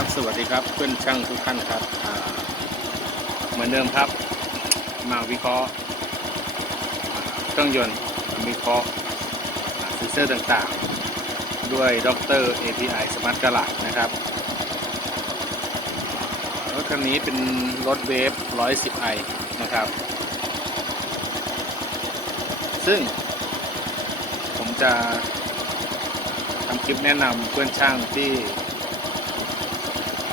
ครับสวัสดีครับเพื่อนช่างทุกท่านครับเหมือนเดิมครับ มาวิเคราะห์เครื่องยนต์วิเคราะห์เซนเซอร์ต่างๆ ด้วยด็อกเตอร์ API Smart g a l a นะครับรถคันนี้เป็นรถเวฟ 110i นะครับ ซึ่งผมจะทำคลิปแนะนำเพื่อนช่างที่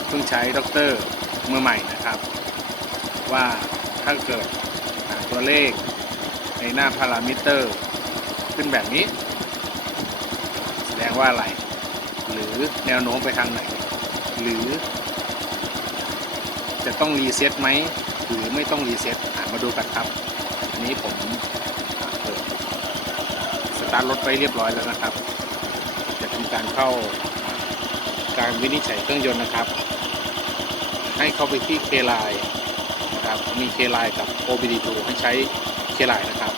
เพิ่งใช้ด็อกเตอร์เมื่อใหม่นะครับ ว่าถ้าเกิดตัวเลขในหน้าพารามิเตอร์ขึ้นแบบนี้ แสดงว่าอะไร หรือแนวโน้มไปทางไหน หรือ จะต้องรีเซ็ตไหมหรือไม่ต้องรีเซ็ตอ่ามาดูกันครับ อันนี้ผมเปิดสตาร์ทรถไปเรียบร้อยแล้วนะครับ จะทำการเข้าการวินิจฉัยเครื่องยนต์นะครับ ให้เข้าไปที่ K line นะครับ มี K line กับ OBD2 ให้ใช้ K line นะครับ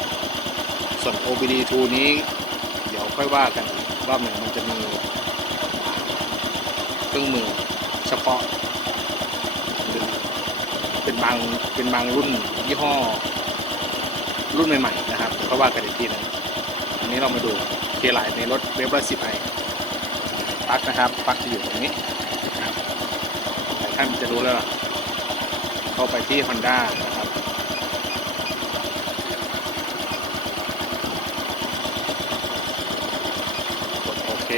ส่วน OBD2 นี้เดี๋ยวค่อยว่ากันอีกรอบหนึ่งมันจะมีเครื่องมือเฉพาะ เป็นบางเป็นบางรุ่นยี่ห้อ รุ่นใหม่ๆนะครับเดี๋ยวค่อยว่ากันอีกทีนึงอันนี้เรามาดู K line ในรถเวฟร้อยสิบไอปลั๊กนะครับปลั๊กจะอยู่ตรงนี้นะครับหลาย ท่านจะรู้แล้วเข้าไปที่ Honda นะครับกดโอเค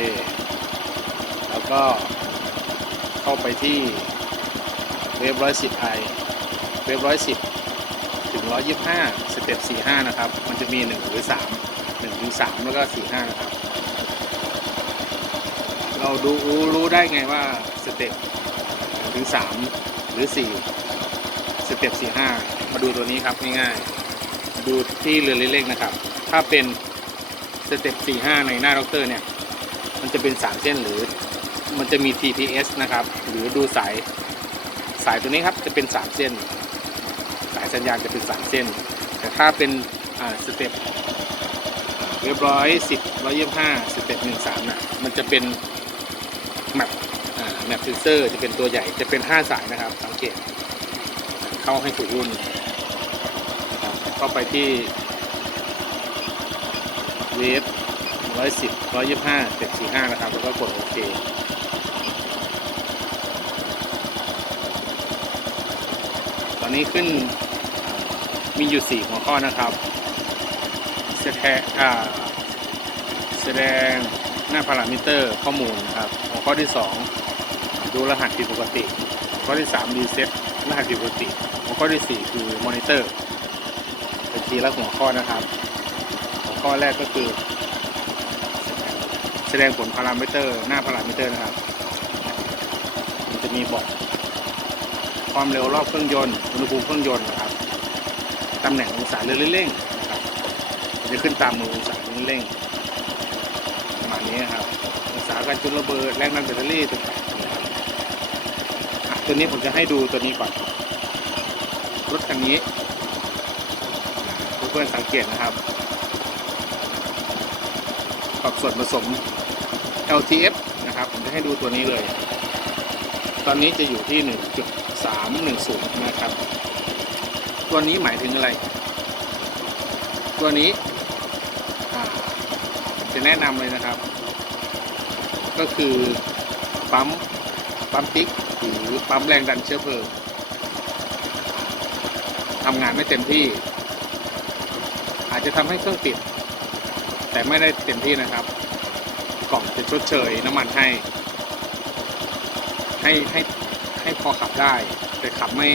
แล้วก็เข้าไปที่เวฟร้อยสิบไอเวฟร้อยสิบถึงร้อยยี่ห้าสเต็ปสี่ห้านะครับ มันจะมีหนึ่งหรือสามหนึ่งถึงสามแล้วก็สี่ห้านะครับ เราดูรู้รู้ได้ไงว่าสเต็ป ถึงสามหรือสี่สเต็ปสี่ห้ามาดูตัวนี้ครับง่ายๆดูที่เรือเล็กๆนะครับ ถ้าเป็นสเต็ปสี่ห้าในหน้าด็อกเตอร์เนี่ย มันจะเป็นสามเส้นหรือมันจะมี TPS นะครับ หรือดูสายสายตัวนี้ครับจะเป็นสามเส้น สายสัญญาณจะเป็นสามเส้น แต่ถ้าเป็นสเต็ปเรียบร้อยสิบร้อยยี่ห้าสเต็ปหนึ่งสามน่ะมันจะเป็นแมป แมปเซนเซอร์จะเป็นตัวใหญ่จะเป็น 5 สายนะครับ สังเกต เข้าให้ถูกรุ่น เข้าไปที่เวฟร้อยสิบร้อยยี่ห้าเจ็ดสี่ห้านะครับ แล้วก็กดโอเคตอนนี้ขึ้นมีอยู่ 4 หัวข้อนะครับแสดงแสดงหน้าพารามิเตอร์ข้อมูลนะครับ หัวข้อที่ 2 ดูรหัสผิดปกติ ข้อที่3รีเซ็ตรหัสผิดปกติ ข้อที่ 4 คือมอนิเตอร์เป็นทีละหัวข้อนะครับ หัวข้อแรกก็คือ แสดงผลพารามิเตอร์ หน้าพารามิเตอร์นะครับ มันจะมีบอก ความเร็วรอบเครื่องยนต์ อุณหภูมิเครื่องยนต์นะครับ ตำแหน่งองศาเรือเร่งนะครับจะขึ้นตามมือองศาเรือเร่งประมาณนี้นะครับ องศาการจุดระเบิด แรงดันแบตเตอรี่ต่าง ตัวนี้ผมจะให้ดูตัวนี้ก่อนรถคันนี้เพื่อนๆสังเกตนะครับปรับส่วนผสม LTF นะครับ ผมจะให้ดูตัวนี้เลย ตอนนี้จะอยู่ที่ 1.310 นะครับ ตัวนี้หมายถึงอะไร ตัวนี้จะแนะนำเลยนะครับ ก็คือปั๊มปั๊มติ๊ก หรือปั๊มแรงดันเชื้อเพลิงทำงานไม่เต็มที่ อาจจะทำให้เครื่องติด แต่ไม่ได้เต็มที่นะครับ กล่องจะชดเชยน้ำมันให้ ให้ให้ให้พอขับได้ แต่ขับไม่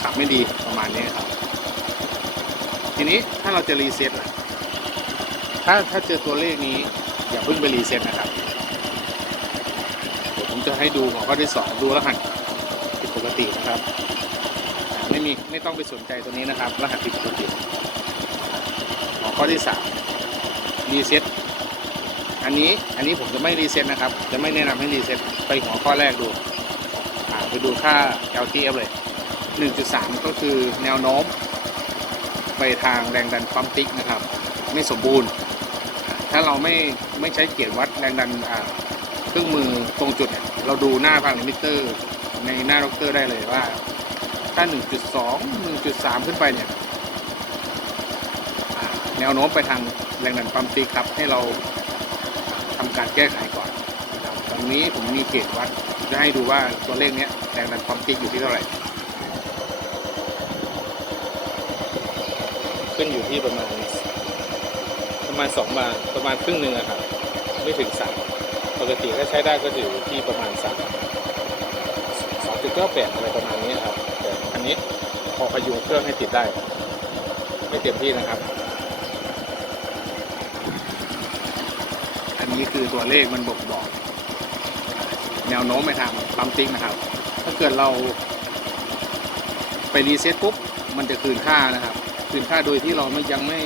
ขับไม่ดีประมาณนี้ครับ ทีนี้ถ้าเราจะรีเซ็ตล่ะถ้าถ้าเจอตัวเลขนี้ อย่าเพิ่งไปรีเซ็ตนะครับ จะให้ดูหัวข้อที่สองดูรหัสผิดปกตินะครับ ไม่มีไม่ต้องไปสนใจตัวนี้นะครับ รหัสผิดปกติหัวข้อที่สามรีเซ็ตอันนี้อันนี้ผมจะไม่รีเซ็ตนะครับ จะไม่แนะนำให้รีเซ็ตไปหัวข้อแรกดูไปดูค่า LTF เลย 1.3 ก็คือแนวโน้ม ไปทางแรงดันปั๊มติ๊กนะครับ ไม่สมบูรณ์ ถ้าเราไม่ไม่ใช้เกียร์วัดแรงดันอ่า เครื่องมือตรงจุดเนี่ยเราดูหน้าพารามิเตอร์ ในหน้าด็อกเตอร์ได้เลยว่า ถ้า 1.2 1.3 ขึ้นไปเนี่ยแนวโน้มไปทางแรงดันปั๊มติ๊กครับ ให้เราทำการแก้ไขก่อนตรงนี้ผมมีเกจวัดจะให้ดูว่าตัวเลขเนี้ยแรงดันปั๊มติ๊กอยู่ที่เท่าไหร่ ขึ้นอยู่ที่ประมาณ ประมาณสองบาทประมาณครึ่งหนึ่งอะครับ ไม่ถึงสาม ปกติถ้าใช้ได้ก็จะอยู่ที่ประมาณสามสองจุดเก้าแปดอะไรประมาณนี้ครับแต่อันนี้พอพยุงเครื่องให้ติดได้ ไม่เต็มที่นะครับ อันนี้คือตัวเลขมันบ่งบอก แนวโน้มไปทางปั๊มติ๊กนะครับ ถ้าเกิดเราไปรีเซ็ตปุ๊บมันจะคืนค่านะครับ คืนค่าโดยที่เราไม่ยังไม่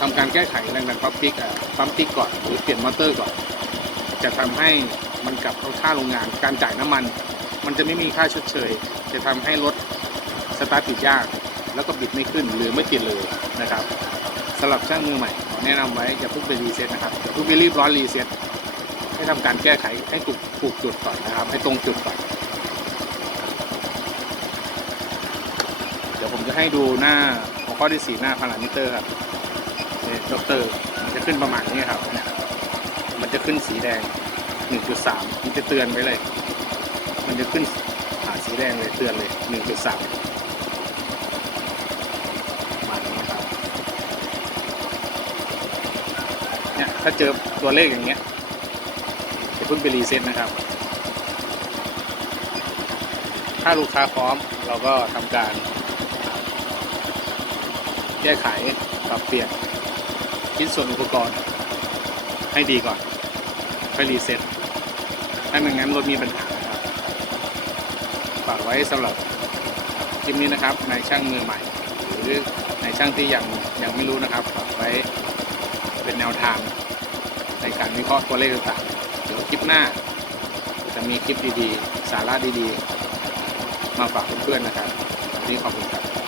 ทำการแก้ไขแรงดันปั๊มติ๊กอะ ปั๊มติ๊กก่อนหรือเปลี่ยนมอเตอร์ก่อน จะทำให้มันกลับเข้าค่าโรงงาน การจ่ายน้ำมัน มันจะไม่มีค่าชดเชย จะทำให้รถสตาร์ทติดยาก แล้วก็บิดไม่ขึ้นหรือไม่ติดเลยนะครับสำหรับช่างมือใหม่ขอแนะนำไว้อย่าเพิ่งไปรีเซ็ตนะครับอย่าเพิ่งไปรีบร้อนรีเซ็ตให้ทำการแก้ไขให้ถูกถูกจุดก่อนนะครับ ให้ตรงจุดก่อนเดี๋ยวผมจะให้ดูหน้าหัวข้อที่สี่หน้าพารามิเตอร์ครับเด็อกเตอร์ จะขึ้นประมาณนี้ครับ มันจะขึ้นสีแดง 1.3 มันจะเตือนไว้เลย มันจะขึ้นหาสีแดงเลยเตือนเลย 1.3ประมาณนี้ครับ เนี่ยถ้าเจอตัวเลขอย่างเงี้ยจะเพิ่งไปรีเซ็ตนะครับ ถ้าลูกค้าพร้อมเราก็ทำการแก้ไขปรับเปลี่ยน ชิ้นส่วนอุปกรณ์ให้ดีก่อนค่อยรีเซ็ตถ้าไม่งั้นรถมีปัญหาครับฝากไว้สำหรับคลิปนี้นะครับในช่างมือใหม่ หรือในช่างที่ยังยังไม่รู้นะครับฝากไว้เป็นแนวทางในการวิเคราะห์ตัวเลขต่างๆเดี๋ยวคลิปหน้า จะมีคลิปดีๆ สาระดีๆ มาฝากเพื่อนๆนะครับวันนี้ขอบคุณครับ